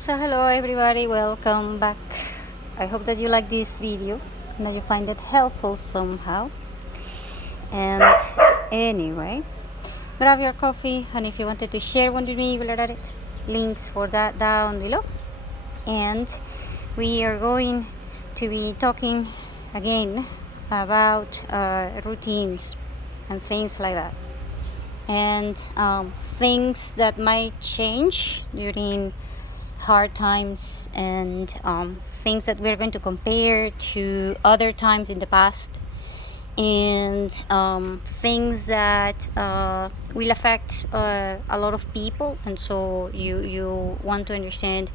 So hello everybody, welcome back. I hope that you like this video and that you find it helpful somehow. And anyway, grab your coffee, and if you wanted to share one with me, you will add it. Links for that down below. And we are going to be talking again about routines and things like that. And things that might change during hard times, and things that we're going to compare to other times in the past, and things that will affect a lot of people, and so you want to understand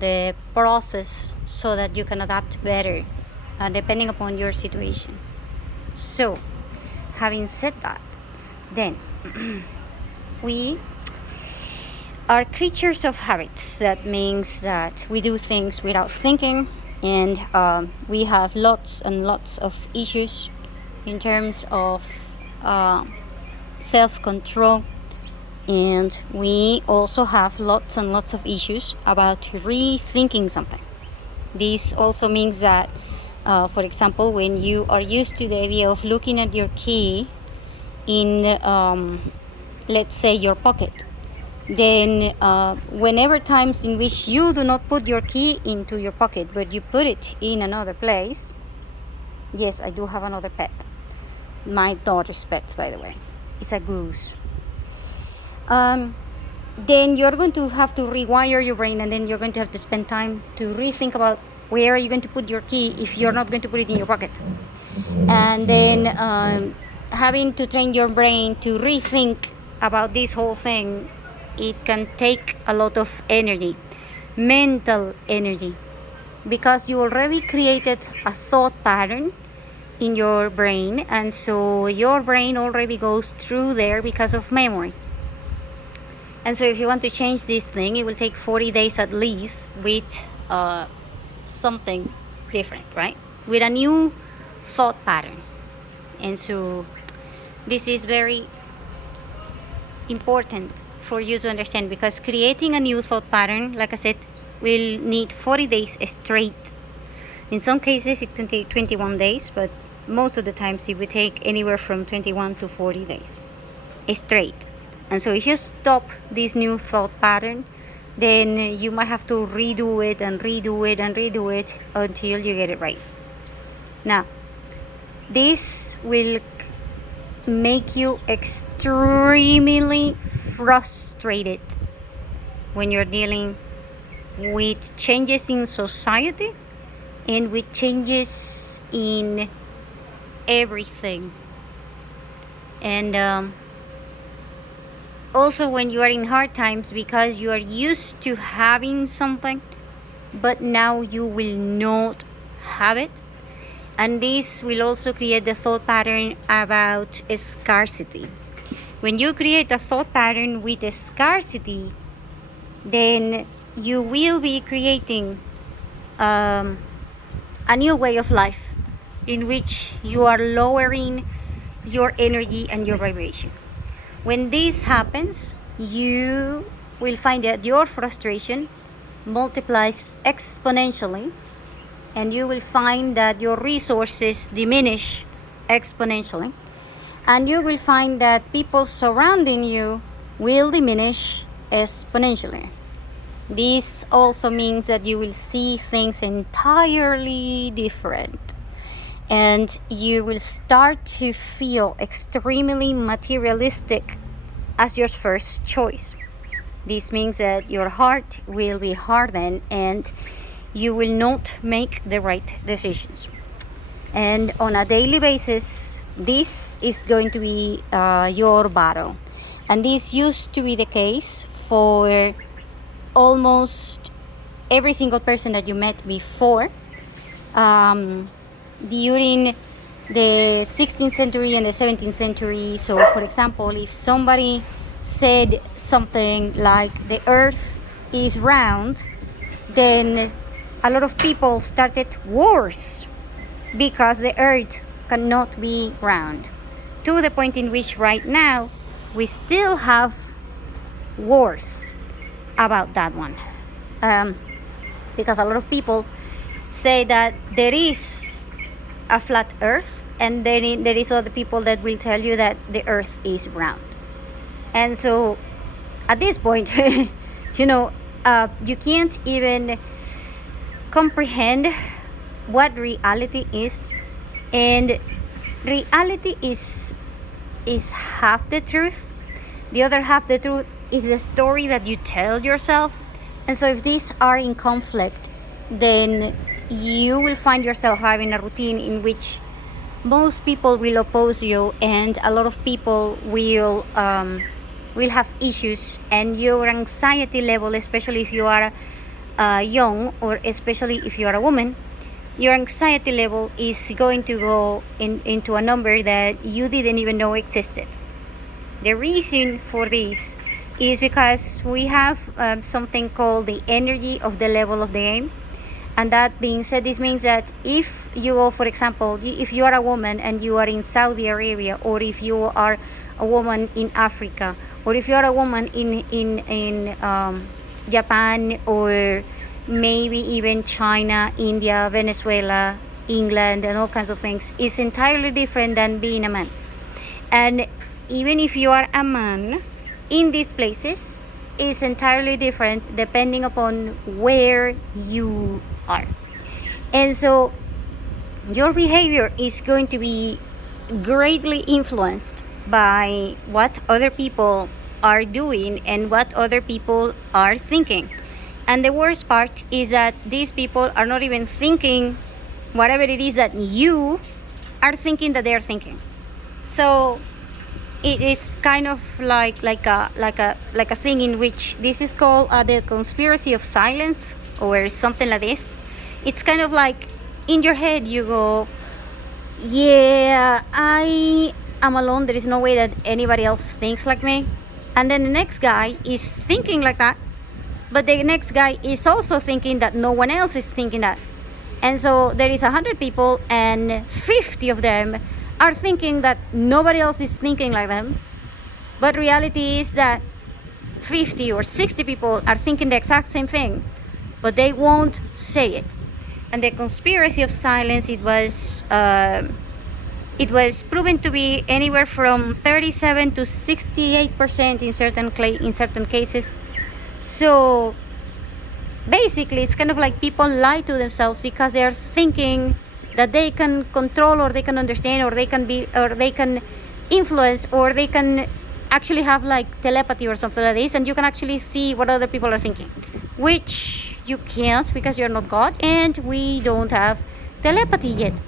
the process so that you can adapt better depending upon your situation. So having said that, then we are creatures of habits. That means that we do things without thinking, and we have lots and lots of issues in terms of self-control, and we also have lots and lots of issues about rethinking something. This also means that, for example, when you are used to the idea of looking at your key in, let's say, your pocket, then whenever times in which you do not put your key into your pocket but you put it in another place. Yes, I do have another pet, my daughter's pet, by the way. It's a goose. Then you're going to have to rewire your brain, and then you're going to have to spend time to rethink about where are you going to put your key if you're not going to put it in your pocket. And then having to train your brain to rethink about this whole thing, it can take a lot of energy, mental energy, because you already created a thought pattern in your brain, and so your brain already goes through there because of memory. And so if you want to change this thing, it will take 40 days at least with something different, right? With a new thought pattern. And so this is very important for you to understand, because creating a new thought pattern, like I said, will need 40 days straight. In some cases it can take 21 days, but most of the times it will take anywhere from 21 to 40 days straight. And so if you stop this new thought pattern, then you might have to redo it and redo it and redo it until you get it right. Now, this will make you extremely frustrated when you're dealing with changes in society and with changes in everything. And also when you are in hard times, because you are used to having something but now you will not have it. And this will also create the thought pattern about scarcity. When you create a thought pattern with scarcity, then you will be creating a new way of life in which you are lowering your energy and your vibration. When this happens, you will find that your frustration multiplies exponentially, and you will find that your resources diminish exponentially, and you will find that people surrounding you will diminish exponentially. This also means that you will see things entirely different, and you will start to feel extremely materialistic as your first choice. This means that your heart will be hardened and you will not make the right decisions. And on a daily basis, this is going to be your battle. And this used to be the case for almost every single person that you met before. During the 16th century and the 17th century. So, for example, if somebody said something like the earth is round, then a lot of people started wars because the earth cannot be round, to the point in which right now we still have wars about that one. because a lot of people say that there is a flat earth, and then there is other people that will tell you that the earth is round. And so at this point, you can't even comprehend what reality is. And reality is half the truth. The other half the truth is the story that you tell yourself. And so if these are in conflict, then you will find yourself having a routine in which most people will oppose you, and a lot of people will have issues, and your anxiety level, especially if you are young, or especially if you are a woman, your anxiety level is going to go into a number that you didn't even know existed. The reason for this is because we have something called the energy of the level of the game. And that being said, this means that if you go, for example, if you are a woman and you are in Saudi Arabia, or if you are a woman in Africa, or if you are a woman in Japan, or maybe even China, India, Venezuela, England, and all kinds of things, is entirely different than being a man. And even if you are a man in these places, is entirely different depending upon where you are. And so your behavior is going to be greatly influenced by what other people are doing and what other people are thinking. And the worst part is that these people are not even thinking whatever it is that you are thinking that they're thinking. So it is kind of like a thing in which this is called the conspiracy of silence, or something like this. It's kind of like in your head you go, yeah, I am alone, there is no way that anybody else thinks like me. And then the next guy is thinking like that, but the next guy is also thinking that no one else is thinking that. And so there is 100 people, and 50 of them are thinking that nobody else is thinking like them. But reality is that 50 or 60 people are thinking the exact same thing, but they won't say it. And the conspiracy of silence, it was proven to be anywhere from 37 to 68% in certain cases. So basically, it's kind of like people lie to themselves because they are thinking that they can control, or they can understand, or they can influence, or they can actually have like telepathy or something like this, and you can actually see what other people are thinking, which you can't, because you're not God, and we don't have telepathy yet.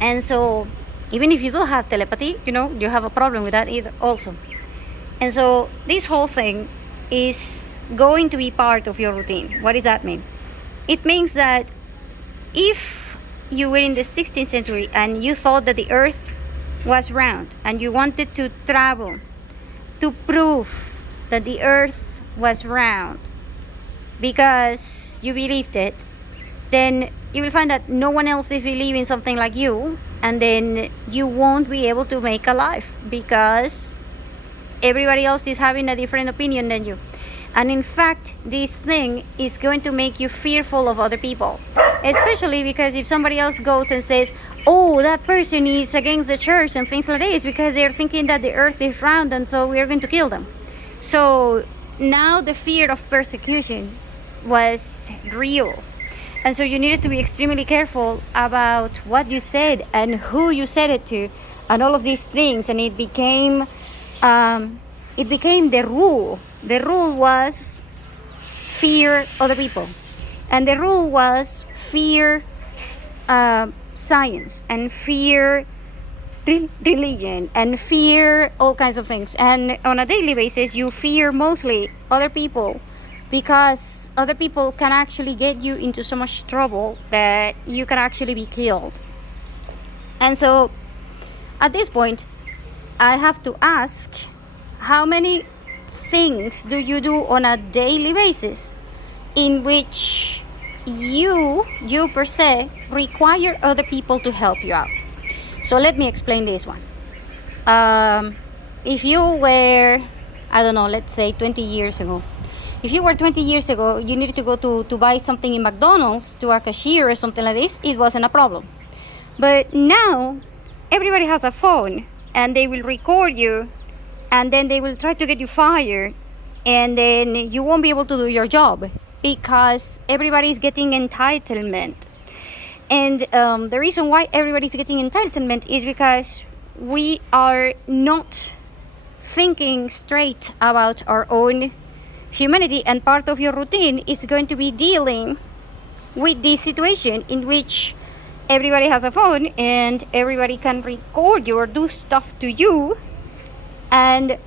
And so even if you do have telepathy, you have a problem with that either also. And so this whole thing is going to be part of your routine. What does that mean? It means that if you were in the 16th century and you thought that the earth was round, and you wanted to travel to prove that the earth was round because you believed it, then you will find that no one else is believing something like you, and then you won't be able to make a life because everybody else is having a different opinion than you. And in fact, this thing is going to make you fearful of other people, especially because if somebody else goes and says, oh, that person is against the church and things like this because they're thinking that the earth is round, and so we're going to kill them. So now the fear of persecution was real. And so you needed to be extremely careful about what you said and who you said it to and all of these things. And it became the rule. The rule was fear other people. And the rule was fear science, and fear religion, and fear all kinds of things. And on a daily basis, you fear mostly other people, because other people can actually get you into so much trouble that you can actually be killed. And so at this point, I have to ask, how many things do you do on a daily basis in which you per se require other people to help you out? So let me explain this one. If you were, I don't know, let's say 20 years ago, If you were 20 years ago, you needed to go to buy something in McDonald's to a cashier or something like this, it wasn't a problem. But now, everybody has a phone, and they will record you, and then they will try to get you fired, and then you won't be able to do your job because everybody's getting entitlement. And the reason why everybody's getting entitlement is because we are not thinking straight about our own humanity, and part of your routine is going to be dealing with this situation in which everybody has a phone and everybody can record you or do stuff to you, and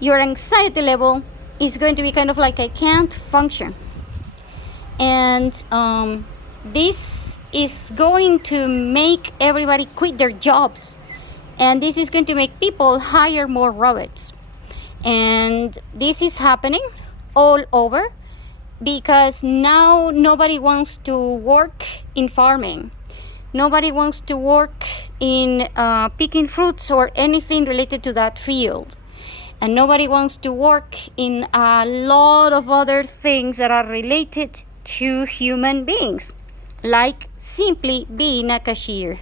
your anxiety level is going to be kind of like, I can't function. And this is going to make everybody quit their jobs, and this is going to make people hire more robots. And this is happening all over because now nobody wants to work in farming. Nobody wants to work in picking fruits or anything related to that field. And nobody wants to work in a lot of other things that are related to human beings, like simply being a cashier.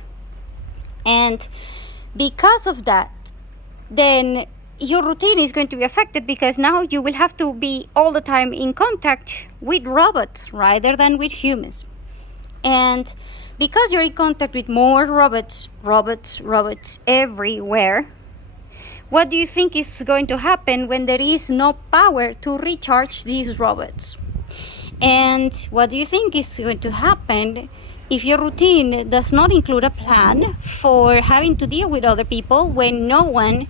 And because of that, then your routine is going to be affected because now you will have to be all the time in contact with robots rather than with humans. And because you're in contact with more robots everywhere, what do you think is going to happen when there is no power to recharge these robots? And what do you think is going to happen if your routine does not include a plan for having to deal with other people when no one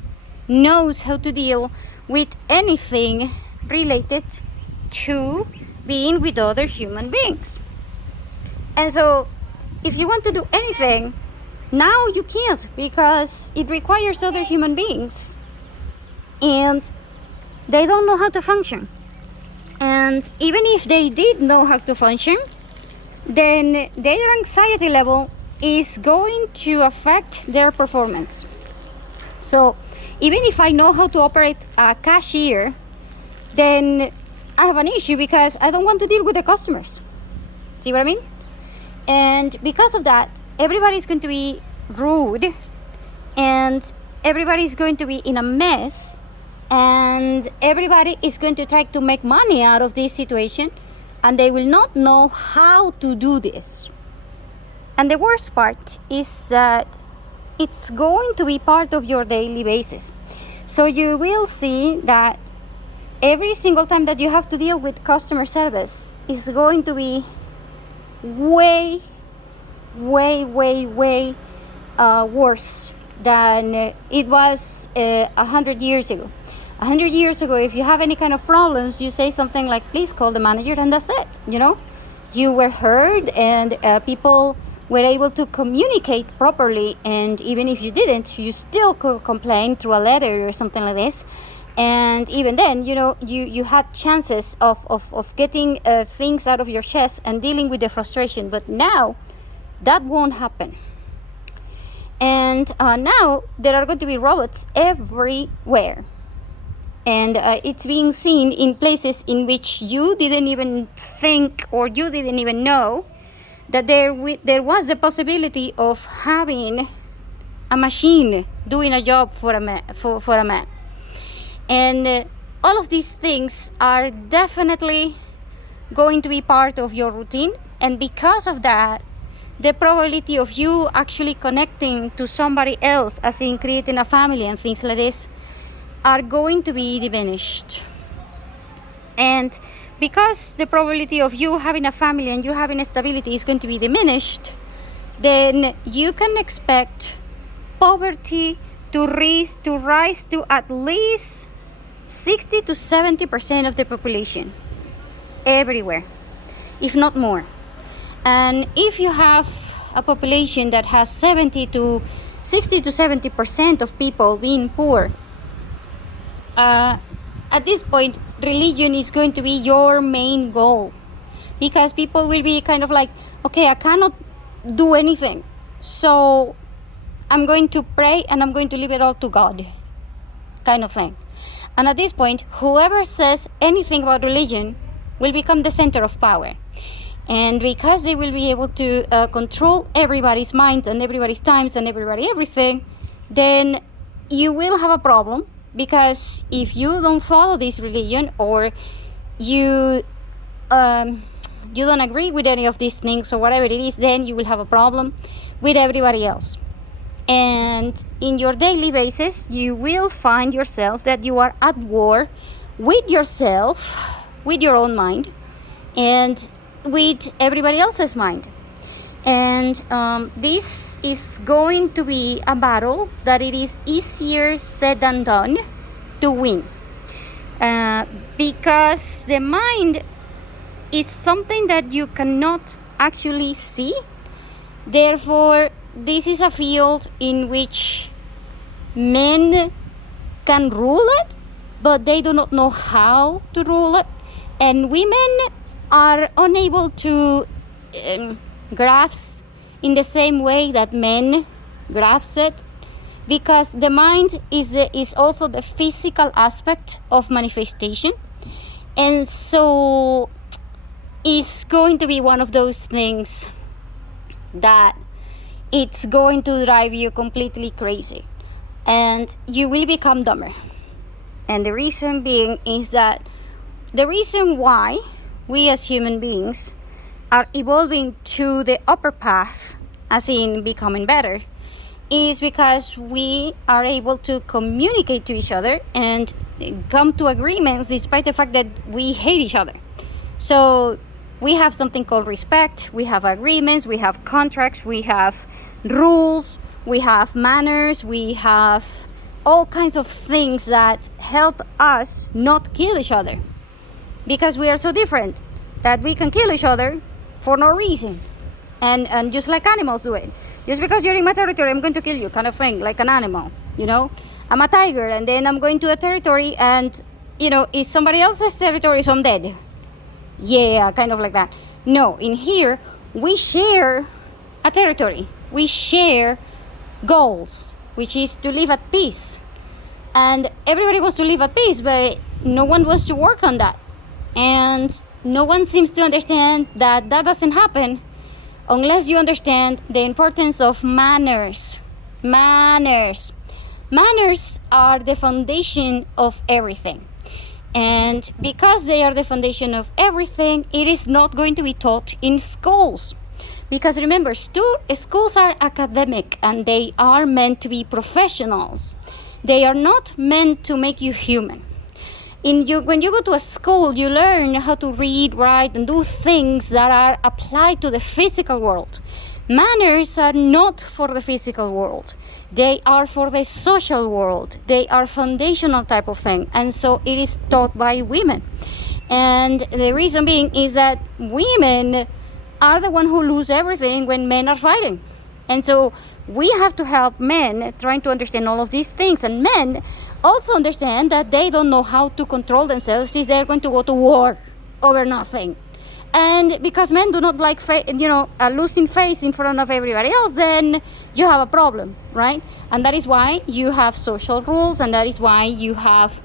knows how to deal with anything related to being with other human beings? And so if you want to do anything, now you can't because it requires other human beings and they don't know how to function. And even if they did know how to function, then their anxiety level is going to affect their performance. So even if I know how to operate a cashier, then I have an issue because I don't want to deal with the customers. See what I mean? And because of that, everybody's going to be rude and everybody's going to be in a mess, and everybody is going to try to make money out of this situation, and they will not know how to do this. And the worst part is that it's going to be part of your daily basis. So you will see that every single time that you have to deal with customer service is going to be way worse than it was 100 years ago. 100 years ago, if you have any kind of problems, you say something like, please call the manager, and that's it. You were heard, and people were able to communicate properly, and even if you didn't, you still could complain through a letter or something like this. And even then, you had chances of getting things out of your chest and dealing with the frustration. But now that won't happen. And now there are going to be robots everywhere. And it's being seen in places in which you didn't even think or you didn't even know that there was the possibility of having a machine doing a job for a man. And all of these things are definitely going to be part of your routine. And because of that, the probability of you actually connecting to somebody else, as in creating a family and things like this, are going to be diminished. And because the probability of you having a family and you having a stability is going to be diminished, then you can expect poverty to rise to at least 60 to 70% of the population everywhere, if not more. And if you have a population that has 60 to 70% of people being poor, at this point, religion is going to be your main goal, because people will be kind of like, okay, I cannot do anything, so I'm going to pray and I'm going to leave it all to God, kind of thing. And at this point, whoever says anything about religion will become the center of power. And because they will be able to control everybody's mind and everybody's times and everything, then you will have a problem, because if you don't follow this religion, or you don't agree with any of these things or whatever it is, then you will have a problem with everybody else. And in your daily basis, you will find yourself that you are at war with yourself, with your own mind, and with everybody else's mind. And this is going to be a battle that it is easier said than done to win. Because the mind is something that you cannot actually see. Therefore, this is a field in which men can rule it, but they do not know how to rule it. And women are unable to grasp in the same way that men grasp it, because the mind is also the physical aspect of manifestation. And so it's going to be one of those things that it's going to drive you completely crazy, and you will become dumber. And the reason being is that the reason why we as human beings are evolving to the upper path, as in becoming better, is because we are able to communicate to each other and come to agreements despite the fact that we hate each other. So we have something called respect, we have agreements, we have contracts, we have rules, we have manners, we have all kinds of things that help us not kill each other, because we are so different that we can kill each other for no reason, and just like animals do it. Just because you're in my territory, I'm going to kill you, kind of thing, like an animal, you know. I'm a tiger, and then I'm going to a territory, and it's somebody else's territory, so I'm dead. Yeah, kind of like that. No, in here we share a territory, we share goals, which is to live at peace. And everybody wants to live at peace, but no one wants to work on that. And no one seems to understand that doesn't happen unless you understand the importance of manners. Manners are the foundation of everything. And because they are the foundation of everything, it is not going to be taught in schools. Because remember, schools are academic, and they are meant to be professionals. They are not meant to make you human. When you go to a school, you learn how to read, write, and do things that are applied to the physical world. Manners are not for the physical world. They are for the social world. They are foundational type of thing. And so it is taught by women. And the reason being is that women are the one who lose everything when men are fighting. And so we have to help men trying to understand all of these things. And men also understand that they don't know how to control themselves since they're going to go to war over nothing. And because men do not like losing face in front of everybody else, then you have a problem, right? And that is why you have social rules, and that is why you have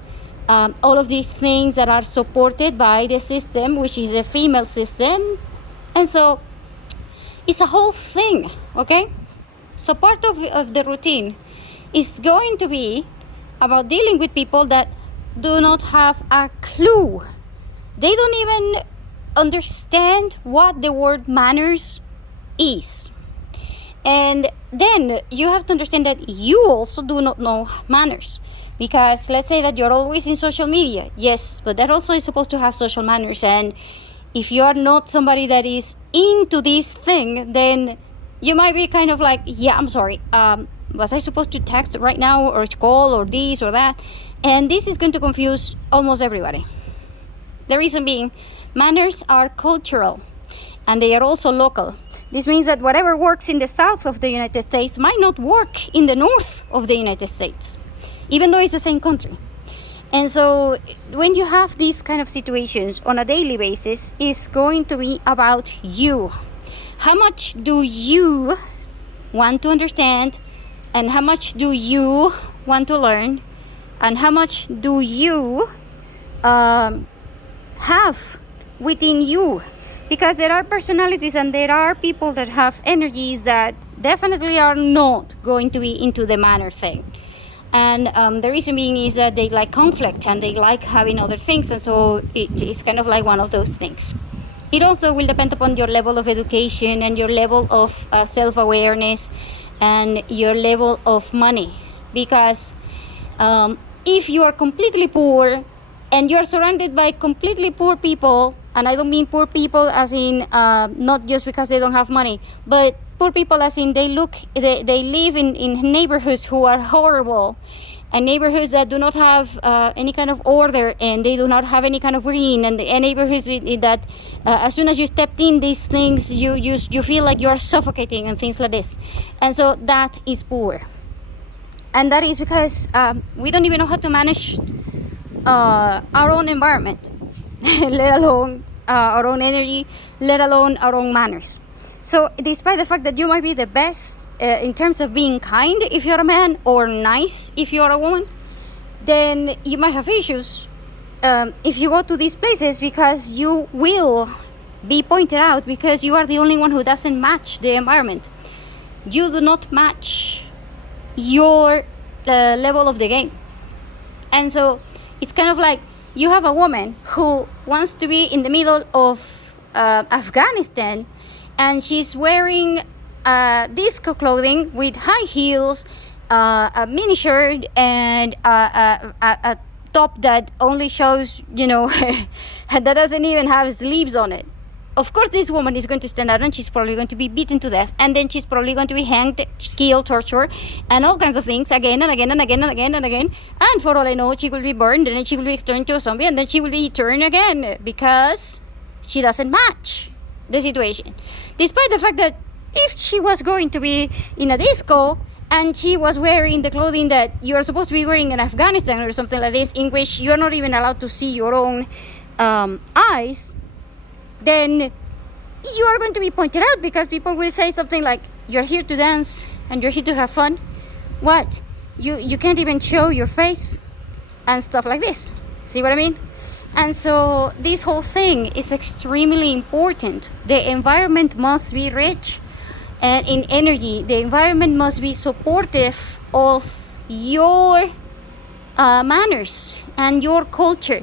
all of these things that are supported by the system, which is a female system. And so it's a whole thing, okay? So part of the routine is going to be about dealing with people that do not have a clue. They don't even understand what the word manners is. And then you have to understand that you also do not know manners. Because let's say that you're always in social media. Yes, but that also is supposed to have social manners. And if you are not somebody that is into this thing, then you might be kind of like, yeah, I'm sorry. Was I supposed to text right now or call or this or that? And this is going to confuse almost everybody. The reason being, manners are cultural and they are also local. This means that whatever works in the south of the United States might not work in the north of the United States, even though it's the same country. And so when you have these kind of situations on a daily basis, it's going to be about you. How much do you want to understand, and how much do you want to learn, and how much do you um, have within you, because there are personalities and there are people that have energies that definitely are not going to be into the manner thing. And the reason being is that they like conflict and they like having other things, and so it's kind of like one of those things. It also will depend upon your level of education and your level of self-awareness and your level of money, because if you are completely poor and you're surrounded by completely poor people, and I don't mean poor people as in not just because they don't have money, but poor people as in they live in neighborhoods who are horrible, and neighborhoods that do not have any kind of order, and they do not have any kind of green, and neighborhoods that as soon as you stepped in these things, you feel like you're suffocating and things like this. And so that is poor, and that is because we don't even know how to manage our own environment, let alone our own energy, let alone our own manners. So despite the fact that you might be the best in terms of being kind if you're a man, or nice if you're a woman, then you might have issues if you go to these places, because you will be pointed out because you are the only one who doesn't match the environment. You do not match your level of the game. And so it's kind of like you have a woman who wants to be in the middle of Afghanistan, and she's wearing disco clothing with high heels, a mini shirt, and a top that only shows, that doesn't even have sleeves on it. Of course, this woman is going to stand out, and she's probably going to be beaten to death, and then she's probably going to be hanged, killed, tortured, and all kinds of things again and again and again and again and again. And for all I know, she will be burned, and then she will be turned into a zombie, and then she will be turned again because she doesn't match the situation. Despite the fact that if she was going to be in a disco and she was wearing the clothing that you're supposed to be wearing in Afghanistan or something like this, in which you're not even allowed to see your own eyes, then you are going to be pointed out, because people will say something like, you're here to dance and you're here to have fun. What? You can't even show your face and stuff like this. See what I mean? And so this whole thing is extremely important. The environment must be rich and in energy. The environment must be supportive of your manners and your culture.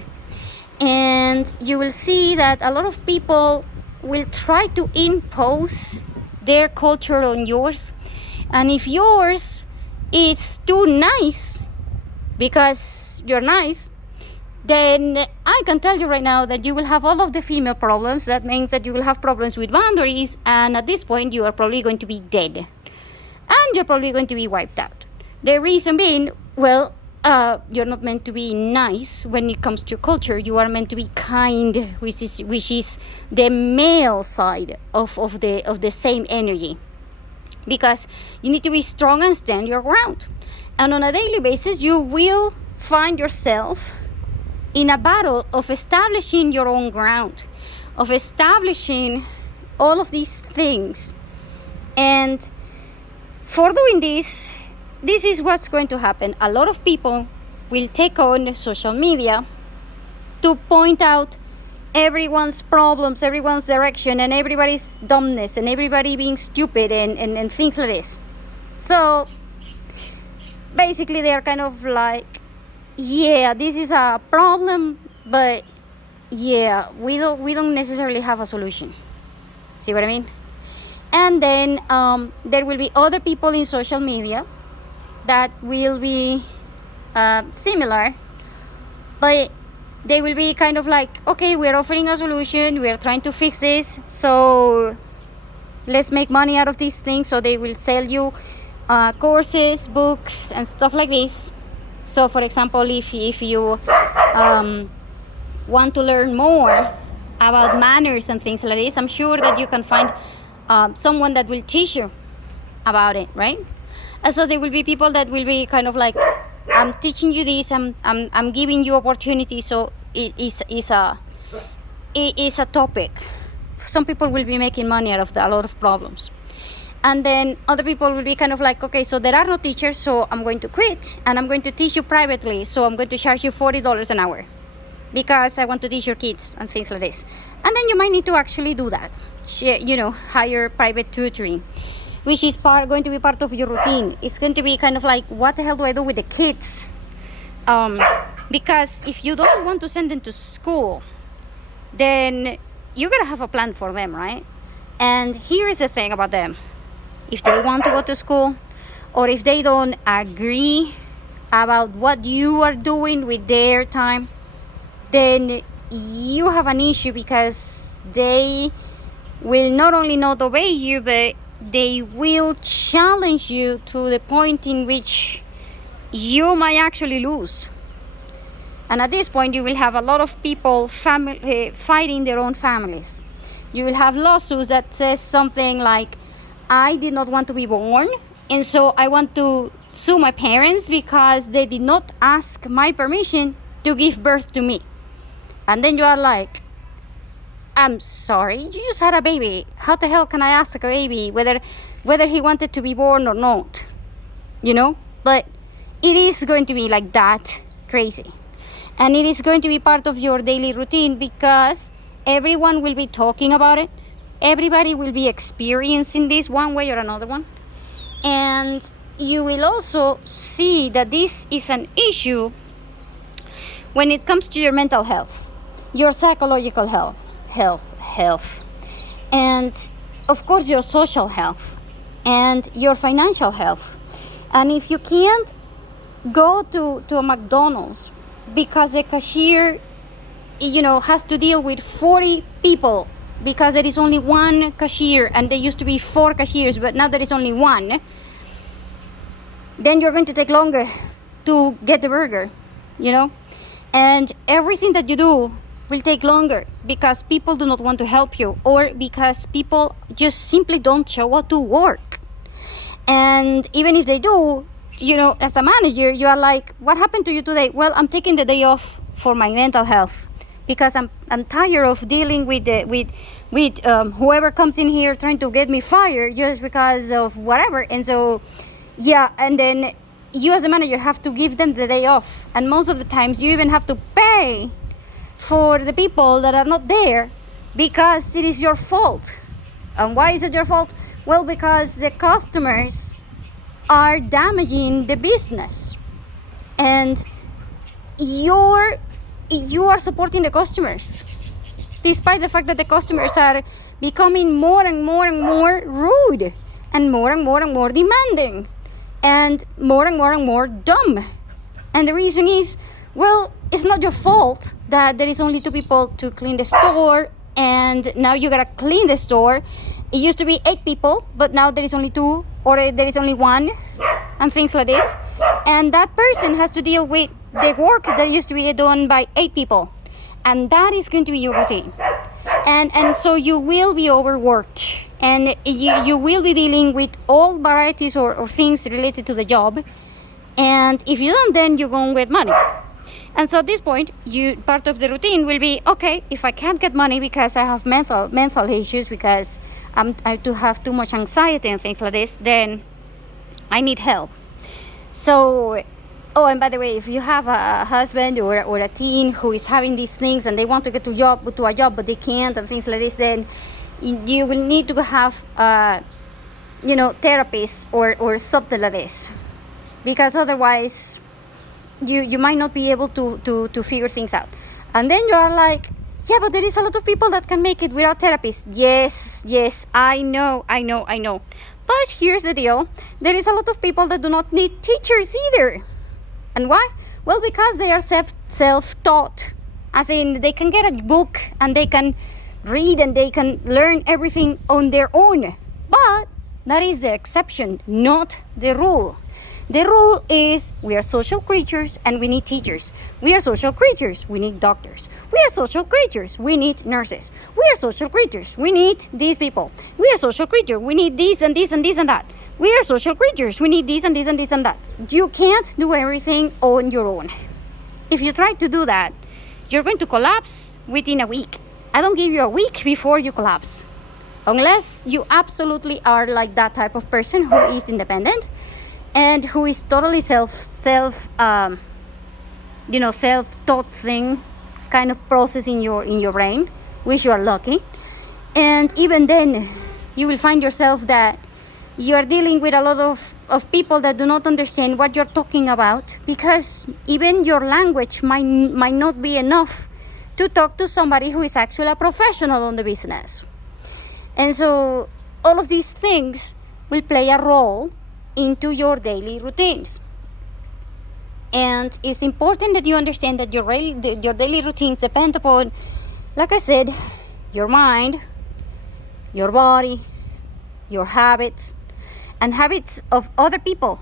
And you will see that a lot of people will try to impose their culture on yours. And if yours is too nice because you're nice, then I can tell you right now that you will have all of the female problems. That means that you will have problems with boundaries, and at this point you are probably going to be dead, and you're probably going to be wiped out. The reason being, well, you're not meant to be nice when it comes to your culture. You are meant to be kind, which is the male side of the same energy, because you need to be strong and stand your ground. And on a daily basis, you will find yourself in a battle of establishing your own ground, of establishing all of these things. And for doing this is what's going to happen. A lot of people will take on social media to point out everyone's problems, everyone's direction, and everybody's dumbness, and everybody being stupid, and things like this. So basically they are kind of like, yeah, this is a problem, but yeah, we don't necessarily have a solution. See what I mean? And then there will be other people in social media that will be similar, but they will be kind of like, okay, we're offering a solution, we're trying to fix this, so let's make money out of these things. So they will sell you courses, books, and stuff like this. So for example, if you want to learn more about manners and things like this, I'm sure that you can find someone that will teach you about it, right? And so there will be people that will be kind of like, I'm teaching you this, I'm giving you opportunities. So it's a topic. Some people will be making money out of a lot of problems. And then other people will be kind of like, okay, so there are no teachers, so I'm going to quit and I'm going to teach you privately. So I'm going to charge you $40 an hour because I want to teach your kids and things like this. And then you might need to actually do that, hire private tutoring, which is going to be part of your routine. It's going to be kind of like, what the hell do I do with the kids? Because if you don't want to send them to school, then you gotta have a plan for them, right? And here is the thing about them. If they want to go to school, or if they don't agree about what you are doing with their time, then you have an issue, because they will not only not obey you, but they will challenge you to the point in which you might actually lose. And at this point, you will have a lot of people fighting their own families. You will have lawsuits that says something like, I did not want to be born, and so I want to sue my parents because they did not ask my permission to give birth to me. And then you are like, I'm sorry, you just had a baby. How the hell can I ask a baby whether he wanted to be born or not? But it is going to be like that crazy. And it is going to be part of your daily routine, because everyone will be talking about it. Everybody will be experiencing this one way or another one. And you will also see that this is an issue when it comes to your mental health, your psychological health, and of course your social health and your financial health. And if you can't go to a McDonald's because the cashier has to deal with 40 people, because there is only one cashier and there used to be 4 cashiers, but now there is only one, then you're going to take longer to get the burger, and everything that you do will take longer because people do not want to help you, or because people just simply don't show up to work. And even if they do, as a manager, you are like, what happened to you today? Well, I'm taking the day off for my mental health, because I'm tired of dealing with whoever comes in here trying to get me fired just because of whatever. And so, and then you as a manager have to give them the day off. And most of the times you even have to pay for the people that are not there, because it is your fault. And why is it your fault? Well, because the customers are damaging the business, and you are supporting the customers, despite the fact that the customers are becoming more and more and more rude, and more demanding, and more dumb. And the reason is, well, it's not your fault that there is only 2 people to clean the store, and now you gotta clean the store. It used to be 8 people, but now there is only 2, or there is only 1, and things like this. And that person has to deal with the work that used to be done by 8 people. And that is going to be your routine. And so you will be overworked. And you will be dealing with all varieties or things related to the job. And if you don't, then you're going to get money. And so at this point, part of the routine will be, okay, if I can't get money because I have mental issues, because I do have too much anxiety and things like this, then I need help. So, and by the way, if you have a husband or a teen who is having these things and they want to get to a job but they can't and things like this, then you will need to have therapists or something like this, because otherwise you might not be able to figure things out. And then you are like, yeah, but there is a lot of people that can make it without therapists. Yes, I know. But here's the deal. There is a lot of people that do not need teachers either. And why? Well, because they are self-taught. As in, they can get a book and they can read and they can learn everything on their own. But that is the exception, not the rule. The rule is, we are social creatures and we need teachers. We are social creatures, we need doctors. We are social creatures, we need nurses. We are social creatures, we need these people. We are social creatures, we need this and this and this and that. We are social creatures, we need this and this and this and that. You can't do everything on your own. If you try to do that, you're going to collapse within a week. I don't give you a week before you collapse. unless you absolutely are like that type of person who is independent and who is totally self-taught thing kind of process in your brain, which you are lucky. And even then, you will find yourself that you are dealing with a lot of people that do not understand what you're talking about, because even your language might not be enough to talk to somebody who is actually a professional on the business. And so all of these things will play a role into your daily routines. And it's important that you understand that your daily routines depend upon, like I said, your mind, your body, your habits, and habits of other people.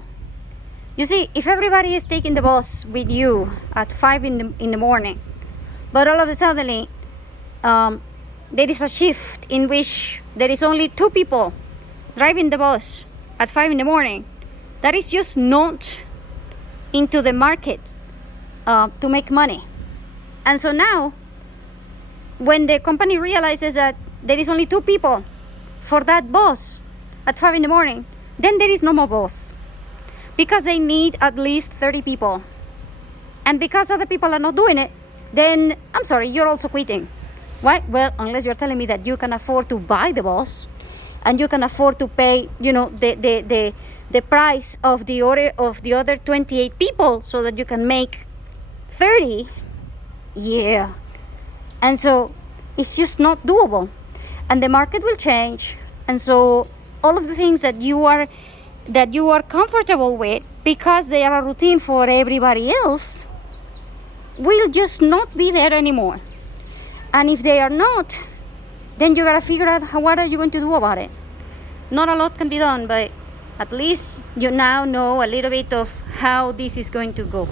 You see, if everybody is taking the bus with you at 5 in the morning, but all of a sudden there is a shift in which there is only 2 people driving the bus at 5 in the morning, that is just not into the market to make money. And so now, when the company realizes that there is only 2 people for that bus at 5 in the morning, then there is no more bus, because they need at least 30 people. And because other people are not doing it, then I'm sorry, you're also quitting. Why? Well, unless you're telling me that you can afford to buy the bus and you can afford to pay, the price of the other 28 people so that you can make 30. Yeah. And so it's just not doable. And the market will change. And so all of the things that you are comfortable with, because they are a routine for everybody else, will just not be there anymore. And if they are not, then you gotta figure out what are you going to do about it. Not a lot can be done, but at least you now know a little bit of how this is going to go.